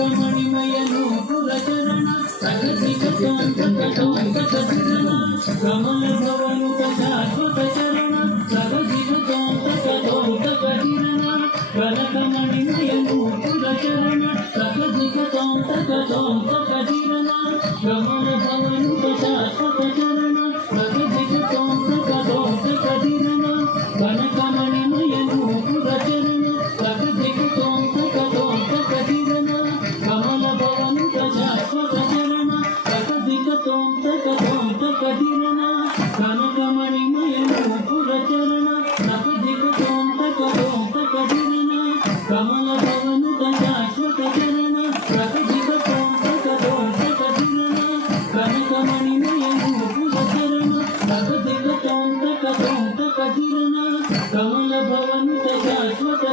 కనకమణిమయను పురచరణ సగతిక తోంతక కిరణ కమల భవనుత శాశ్వత చరణ సగతిక తోంతక కిరణ కనకమణిమయను పురచరణ సగతిక తోంతక కిరణ కమల భవనుత శాశ్వత చరణ సగతిక తోంతక కిరణ కనకమణిమయను పురచరణ సగతిక తోంతక కిరణ కమల భవనుత శాశ్వత చరణ సగతిక తోంతక కిరణ కనకమణిమయను పురచరణ సగతిక తోంతక కిరణ కమల భవనుత శాశ్వత చరణ సగతిక తోంతక కిరణ కనకమణిమయను పురచరణ సగతిక తోంతక కిరణ కమల భవనుత శాశ్వత